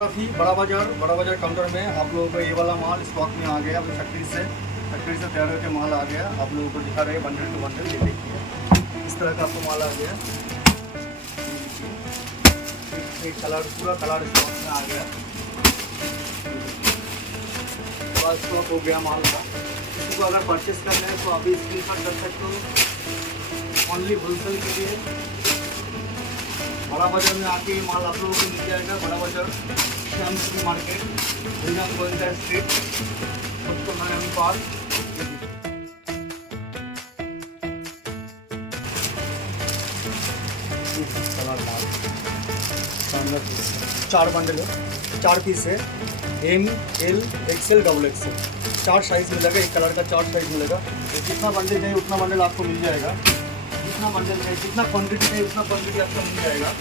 काफ़ी बड़ा बाजार काउंटर में आप लोगों को ये वाला माल स्टॉक में आ गया। अभी फैक्ट्री से तैयार होकर माल आ गया। आप लोगों को दिखा रहे हैं बंडल टू बंडल। ये देखिए इस तरह का आपको माल आ गया। एक कलर पूरा कलर स्टॉक में आ गया। पूरा स्टॉक हो गया माल का। किसी को अगर परचेस करना है तो अभी स्क्रीनशॉट कर सकते हो। ओनली होलसेल के लिए बड़ा बाजार में आके ये माल आप लोगों को मिल जाएगा। Bara Bazar Shyam Shri market, Hariram Goenka street, park. चार बंडल है, 4 पीस है। M, L, XL, double XL 4 size मिलेगा। एक कलर का 4 साइज मिलेगा। जितना बंडल चाहिए उतना बंडल आपको मिल जाएगा। जितना बंडल चाहिए, जितना क्वांटिटी चाहिए उतना क्वांटिटी आपको मिल जाएगा।